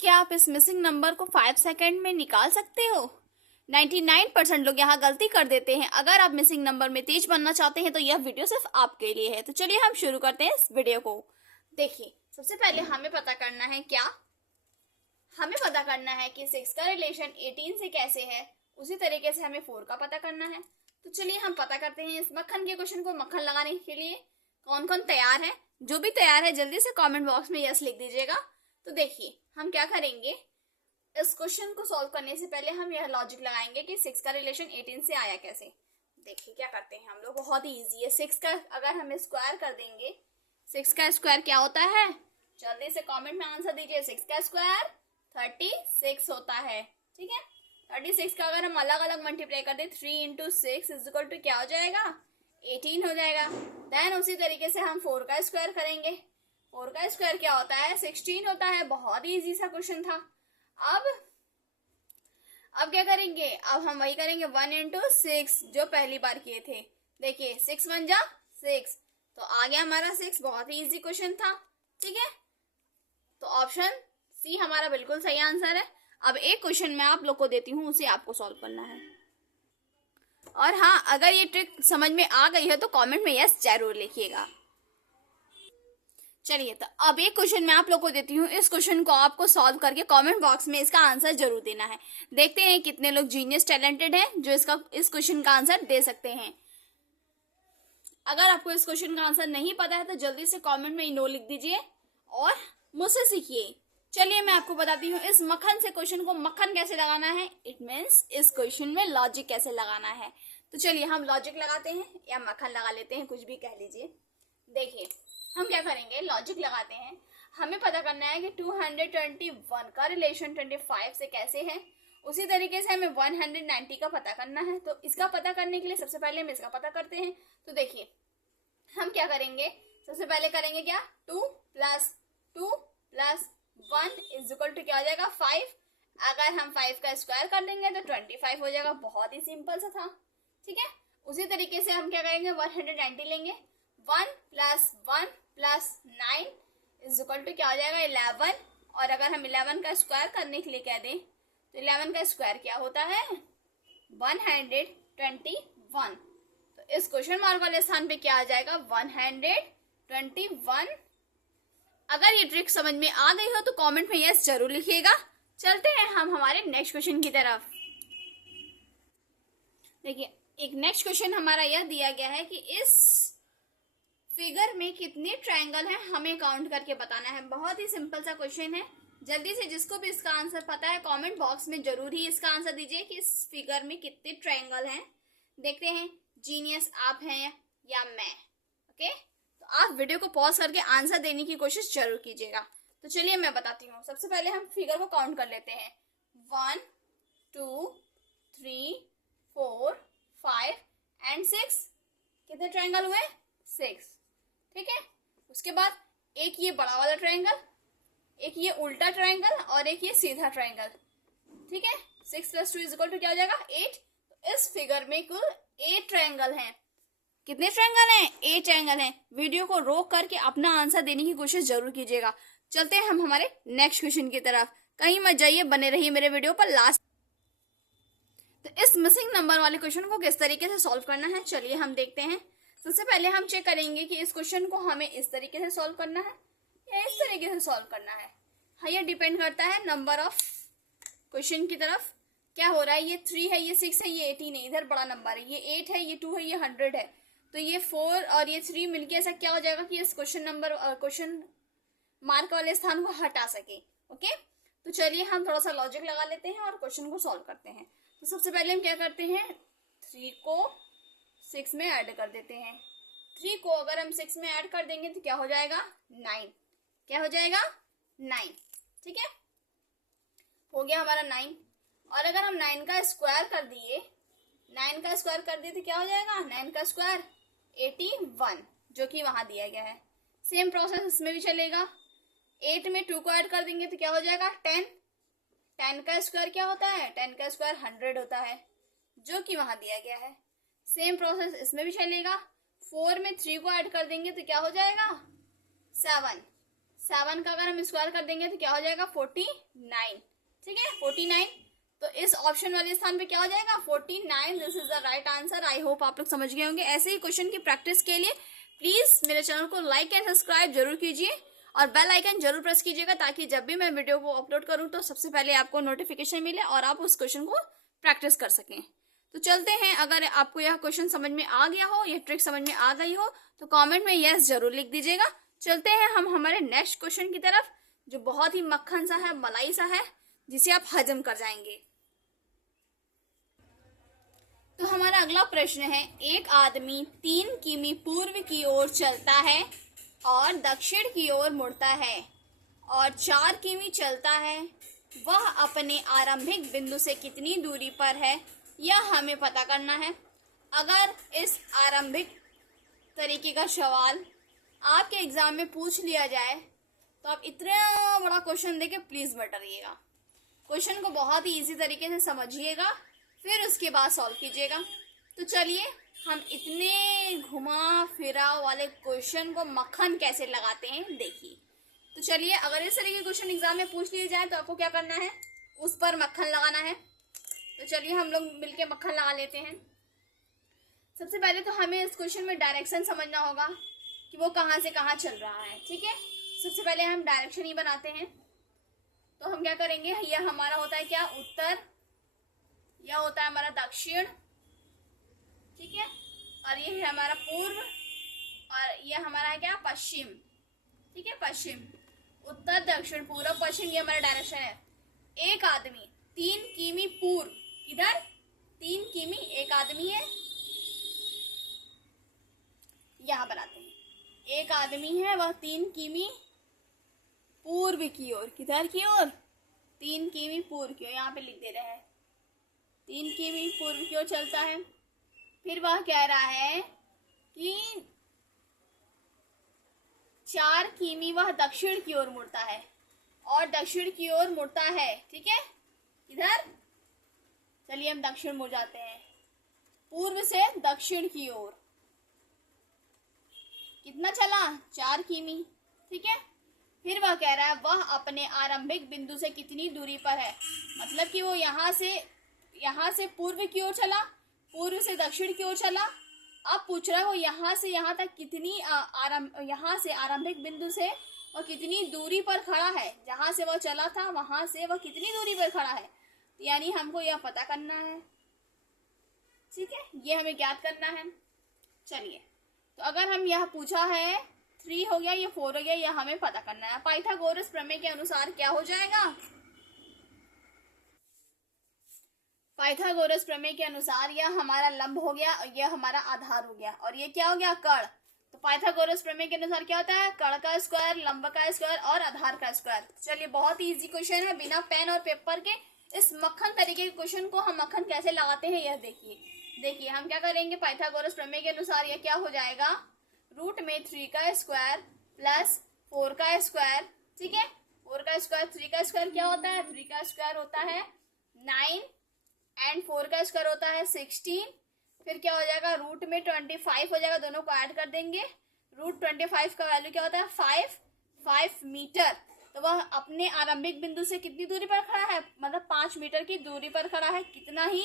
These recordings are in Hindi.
क्या आप इस मिसिंग नंबर को 5 सेकंड में निकाल सकते हो? 99% लोग यहाँ गलती कर देते हैं। अगर आप मिसिंग नंबर में तेज बनना चाहते हैं तो यह वीडियो सिर्फ आपके लिए है। तो चलिए हम शुरू करते हैं इस वीडियो को। देखिए, सबसे पहले हमें पता करना है हमें पता करना है कि 6 का रिलेशन 18 से कैसे है। उसी तरीके से हमें 4 का पता करना है। तो चलिए हम पता करते हैं इस मक्खन के क्वेश्चन को। मक्खन लगाने के लिए कौन कौन तैयार है? जो भी तैयार है जल्दी से कमेंट बॉक्स में यस लिख दीजिएगा। तो देखिए हम क्या करेंगे, इस क्वेश्चन को सॉल्व करने से पहले हम यह लॉजिक लगाएंगे कि 6 का रिलेशन 18 से आया कैसे। देखिए क्या करते हैं हम लोग, बहुत ही इजी है। 6 का अगर हम स्क्वायर कर देंगे, 6 का स्क्वायर क्या होता है? जल्दी से कमेंट में आंसर दीजिए। 6 का स्क्वायर 36 होता है। ठीक है, 36 का अगर हम अलग अलग मल्टीप्लाई कर दें, 3 इंटू 6 इज इक्वल टू क्या हो जाएगा? 18 हो जाएगा। देन उसी तरीके से हम 4 का स्क्वायर करेंगे। 4 का स्क्वायर क्या होता है? 16 होता है। बहुत ही इजी सा क्वेश्चन था। अब क्या करेंगे? अब हम वही करेंगे 1 इंटू 6 जो पहली बार किए थे। देखिए 6 1 जा 6, तो आ गया हमारा 6। बहुत ही इजी क्वेश्चन था। ठीक है, तो ऑप्शन सी हमारा बिल्कुल सही आंसर है। अब एक क्वेश्चन मैं आप लोग को देती हूँ, उसे आपको सॉल्व करना है। और हाँ, अगर ये ट्रिक समझ में आ गई है तो कमेंट में यस जरूर लिखिएगा। चलिए, तो अब एक क्वेश्चन मैं आप लोग को देती हूँ। इस क्वेश्चन को आपको सॉल्व करके कमेंट बॉक्स में इसका आंसर जरूर देना है। देखते हैं कितने लोग जीनियस टैलेंटेड हैं जो इस क्वेश्चन का आंसर दे सकते हैं। अगर आपको इस क्वेश्चन का आंसर नहीं पता है तो जल्दी से कमेंट में नो लिख दीजिए और मुझसे सीखिए। चलिए मैं आपको बताती हूँ इस मक्खन से क्वेश्चन को मक्खन कैसे लगाना है। इट मीन्स इस क्वेश्चन में लॉजिक कैसे लगाना है। तो चलिए हम लॉजिक लगाते हैं या मक्खन लगा लेते हैं, कुछ भी कह लीजिए। देखिए हम क्या करेंगे, लॉजिक लगाते हैं। हमें पता करना है कि 221 का रिलेशन 25 से कैसे है। उसी तरीके से हमें 190 का पता करना है। तो इसका पता करने के लिए सबसे पहले हम इसका पता करते हैं। तो देखिए हम क्या करेंगे, सबसे पहले करेंगे क्या, 2 plus 2 plus 1 is equal to क्या हो जाएगा? 5। अगर हम 5 का स्क्वायर कर देंगे तो 25 हो जाएगा। बहुत ही सिंपल सा था। ठीक है, उसी तरीके से हम क्या करेंगे, 190 लेंगे। 1 plus 1 plus 9 is equal to क्या हो जाएगा? 11। और अगर हम 11 का स्क्वायर करने के लिए कह दें तो 11 का स्क्वायर क्या होता है? 121। तो इस क्वेश्चन मार्क वाले स्थान पे क्या आ जाएगा? 121। अगर ये ट्रिक समझ में आ गई हो तो कमेंट में यस जरूर लिखिएगा। चलते हैं हम हमारे नेक्स्ट क्वेश्चन की तरफ। देखिए एक नेक्स्ट क्वेश्चन हमारा यह दिया गया है कि इस फिगर में कितने ट्रायंगल हैं हमें काउंट करके बताना है। बहुत ही सिंपल सा क्वेश्चन है। जल्दी से जिसको भी इसका आंसर पता है कमेंट बॉक्स में जरूर ही इसका आंसर दीजिए कि इस फिगर में कितने ट्रायंगल हैं। देखते हैं जीनियस आप हैं या मैं। ओके, तो आप वीडियो को पॉज करके आंसर देने की कोशिश जरूर कीजिएगा। तो चलिए मैं बताती हूँ। सबसे पहले हम फिगर को काउंट कर लेते हैं। 1 2 3 4 5 एंड 6। कितने ट्रायंगल हुए? 6। ठीक है, उसके बाद एक ये बड़ा वाला ट्रायंगल, एक ये उल्टा ट्रायंगल और एक ये सीधा ट्रायंगल। ठीक है, 6 + 2 इज इक्वल टू क्या हो जाएगा? 8। तो इस फिगर में कुल 8 ट्रायंगल हैं। कितने ट्रायंगल हैं? 8 ट्रायंगल हैं। वीडियो को रोक करके अपना आंसर देने की कोशिश जरूर कीजिएगा। चलते हैं हम हमारे नेक्स्ट क्वेश्चन की तरफ। कहीं मत जाइए, बने रहिए मेरे वीडियो पर लास्ट। तो इस मिसिंग नंबर वाले क्वेश्चन को किस तरीके से सॉल्व करना है, चलिए हम देखते हैं। सबसे पहले हम चेक करेंगे कि इस क्वेश्चन को हमें इस तरीके से सॉल्व करना है या इस तरीके से सॉल्व करना है। हाँ, ये डिपेंड करता है नंबर ऑफ क्वेश्चन की तरफ। क्या हो रहा है, ये 3 है, ये 6 है, ये 18 है। इधर बड़ा नंबर है, ये 8 है, ये 2 है, ये 100 है। तो ये 4 और ये 3 मिलके ऐसा क्या हो जाएगा कि इस क्वेश्चन मार्क वाले स्थान को हटा सके। ओके, तो चलिए हम थोड़ा सा लॉजिक लगा लेते हैं और क्वेश्चन को सॉल्व करते हैं। तो सबसे पहले हम क्या करते हैं, 3 को 6 में ऐड कर देते हैं। 3 को अगर हम 6 में ऐड कर देंगे तो क्या हो जाएगा? 9। क्या हो जाएगा? 9। ठीक है, हो गया हमारा 9। और अगर हम 9 का स्क्वायर कर दिए, 9 का स्क्वायर कर दिए तो क्या हो जाएगा? 9 का स्क्वायर 81, जो कि वहां दिया गया है। सेम प्रोसेस इसमें भी चलेगा। 8 में 2 को ऐड कर देंगे तो क्या हो जाएगा? 10। 10 का स्क्वायर क्या होता है? 10 का स्क्वायर 100 होता है, जो कि वहां दिया गया है। सेम प्रोसेस इसमें भी चलेगा। 4 में 3 को ऐड कर देंगे तो क्या हो जाएगा? 7। 7 का अगर हम स्क्वायर कर देंगे तो क्या हो जाएगा 49, ठीक है 49। तो इस ऑप्शन वाले स्थान पे क्या हो जाएगा 49। This is the right answer. I hope आप लोग समझ गए होंगे। ऐसे ही क्वेश्चन की प्रैक्टिस के लिए प्लीज मेरे चैनल को लाइक एंड सब्सक्राइब जरूर कीजिए और बेल आइकन जरूर प्रेस कीजिएगा, ताकि जब भी मैं वीडियो को अपलोड करूं तो सबसे पहले आपको नोटिफिकेशन मिले और आप उस क्वेश्चन को प्रैक्टिस कर सकें। तो चलते हैं। अगर आपको यह क्वेश्चन समझ में आ गया हो, यह ट्रिक समझ में आ गई हो, तो कमेंट में यस जरूर लिख दीजिएगा। चलते हैं हम हमारे नेक्स्ट क्वेश्चन की तरफ, जो बहुत ही मक्खन सा है, मलाई सा है, जिसे आप हजम कर जाएंगे। तो हमारा अगला प्रश्न है, एक आदमी 3 किमी पूर्व की ओर चलता है और दक्षिण की ओर मुड़ता है और 4 किमी चलता है। वह अपने आरंभिक बिंदु से कितनी दूरी पर है, यह हमें पता करना है। अगर इस आरंभिक तरीके का सवाल आपके एग्जाम में पूछ लिया जाए तो आप इतना बड़ा क्वेश्चन देके प्लीज मत डरिएगा। क्वेश्चन को बहुत ही इजी तरीके से समझिएगा, फिर उसके बाद सॉल्व कीजिएगा। तो चलिए हम इतने घुमा फिरा वाले क्वेश्चन को मक्खन कैसे लगाते हैं देखिए। तो चलिए, अगर इस तरीके के क्वेश्चन एग्जाम में पूछ लिए जाए तो आपको क्या करना है, उस पर मक्खन लगाना है। तो चलिए हम लोग मिलके मक्खन लगा लेते हैं। सबसे पहले तो हमें इस क्वेश्चन में डायरेक्शन समझना होगा कि वो कहाँ से कहाँ चल रहा है, ठीक है। सबसे पहले हम डायरेक्शन ही बनाते हैं। तो हम क्या करेंगे, यह हमारा होता है क्या उत्तर, यह होता है हमारा दक्षिण, ठीक है, और ये है हमारा पूर्व, और यह हमारा है क्या पश्चिम, ठीक है पश्चिम। उत्तर दक्षिण पूर्व पश्चिम, ये हमारा डायरेक्शन है। एक आदमी 3 किमी पूर्व, इधर 3 किमी एक आदमी है, यहां बनाते हैं। एक आदमी है वह 3 किमी पूर्व की ओर, किधर की ओर 3 किमी पूर्व की ओर, यहाँ पे लिख दे रहे हैं 3 किमी पूर्व की ओर चलता है। फिर वह कह रहा है कि 4 किमी वह दक्षिण की ओर मुड़ता है और दक्षिण की ओर मुड़ता है, ठीक है इधर। चलिए हम दक्षिण मुड़ जाते हैं, पूर्व से दक्षिण की ओर कितना चला 4 किमी, ठीक है। फिर वह कह रहा है वह अपने आरंभिक बिंदु से कितनी दूरी पर है, मतलब कि वो यहाँ से पूर्व की ओर चला, पूर्व से दक्षिण की ओर चला। अब पूछ रहा है वो यहाँ से यहाँ तक कितनी यहाँ से आरंभिक बिंदु से और कितनी दूरी पर खड़ा है, जहां से वह चला था वहां से वह कितनी दूरी पर खड़ा है, यानी हमको यह पता करना है, ठीक है, ये हमें ज्ञात करना है। चलिए, तो अगर हम यह पूछा है 3 हो गया, ये 4 हो गया, यह हमें पता करना है। पाइथागोरस प्रमेय के अनुसार क्या हो जाएगा, पाइथागोरस प्रमेय के अनुसार यह हमारा लंब हो गया और यह हमारा आधार हो गया, और ये क्या हो गया कर्ण। तो पाइथागोरस प्रमेय के अनुसार क्या होता है, कर्ण का स्क्वायर, लंब का स्क्वायर और आधार का स्क्वायर। चलिए, बहुत ही इजी क्वेश्चन है, बिना पेन और पेपर के इस मक्खन तरीके के क्वेश्चन को हम मक्खन कैसे लगाते हैं यह देखिए हम क्या करेंगे, पाइथागोरस प्रमेय के अनुसार यह क्या हो जाएगा, रूट में 3 का स्क्वायर प्लस 4 का स्क्वायर, ठीक है। 4 का स्क्वायर, 3 का स्क्वायर क्या होता है, 3 का स्क्वायर होता है 9 एंड 4 का स्क्वायर होता है 16। फिर क्या हो जाएगा, रूट में 25 हो जाएगा, दोनों को ऐड कर देंगे। रूट 25 का वैल्यू क्या होता है 5 मीटर। तो वह अपने आरंभिक बिंदु से कितनी दूरी पर खड़ा है, मतलब 5 मीटर की दूरी पर खड़ा है। कितना ही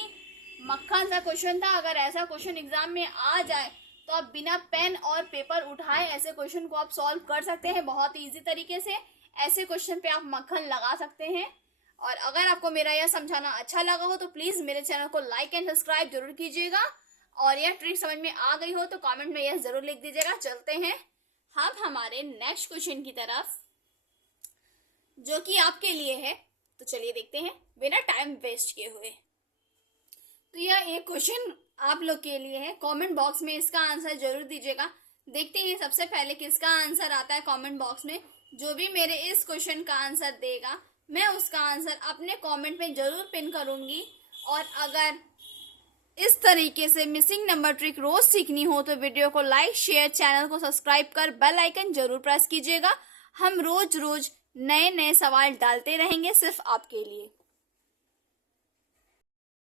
मक्खन सा क्वेश्चन था। अगर ऐसा क्वेश्चन एग्जाम में आ जाए तो आप बिना पेन और पेपर उठाए ऐसे क्वेश्चन को आप सॉल्व कर सकते हैं बहुत ही इजी तरीके से। ऐसे क्वेश्चन पे आप मक्खन लगा सकते हैं। और अगर आपको मेरा यह समझाना अच्छा लगा हो तो प्लीज मेरे चैनल को लाइक एंड सब्सक्राइब जरूर कीजिएगा, और यह ट्रिक समझ में आ गई हो तो कमेंट में यह जरूर लिख दीजिएगा। चलते हैं हम हमारे नेक्स्ट क्वेश्चन की तरफ, जो कि आपके लिए है। तो चलिए देखते हैं बिना टाइम वेस्ट किए हुए। तो यह एक क्वेश्चन आप लोग के लिए है, कमेंट बॉक्स में इसका आंसर जरूर दीजिएगा। देखते हैं सबसे पहले किसका आंसर आता है कमेंट बॉक्स में। जो भी मेरे इस क्वेश्चन का आंसर देगा मैं उसका आंसर अपने कमेंट में जरूर पिन करूंगी। और अगर इस तरीके से मिसिंग नंबर ट्रिक रोज सीखनी हो तो वीडियो को लाइक शेयर, चैनल को सब्सक्राइब कर बेल आइकन जरूर प्रेस कीजिएगा। हम रोज नए नए सवाल डालते रहेंगे सिर्फ आपके लिए।